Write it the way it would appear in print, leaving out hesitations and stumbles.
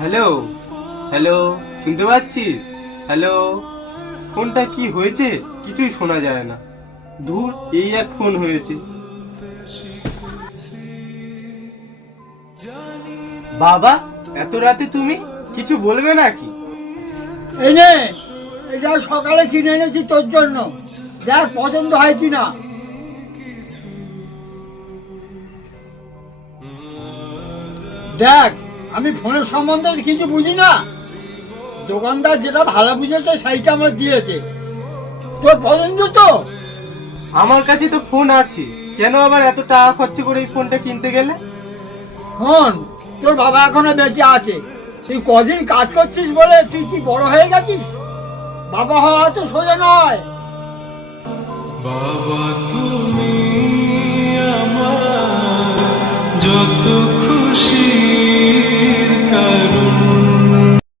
Hello, hello, শুনতে পাচ্ছিস? Hello. ফোনটা কি হয়েছে? কিছুই শোনা যায় না। ধুর, এই এক ফোন হয়েছে। বাবা, এত রাতে তুমি কিছু বলবে নাকি? এই নে, এটা সকালে কিনে এনেছি তোর জন্য। দেখ পছন্দ হয় কিনা। দেখ, আমি ফোনের সম্বন্ধে কিছু বুঝি না। দোকানদার যেটা ভালো বুঝেছে সেইটা আমার দিয়েছে। তোর পছন্দ তো? আমার কাছে তো ফোন আছে, কেন আবার এত টাকা খরচ করে এই ফোনটা কিনতে গেলে? ফোন তোর বাবা এখনো বেঁচে আছে। তুই কদিন কাজ করছিস বলে তুই কি বড় হয়ে গেছিস? বাবা হওয়া তো সোজা নয়। বাবা তুমি আমার যত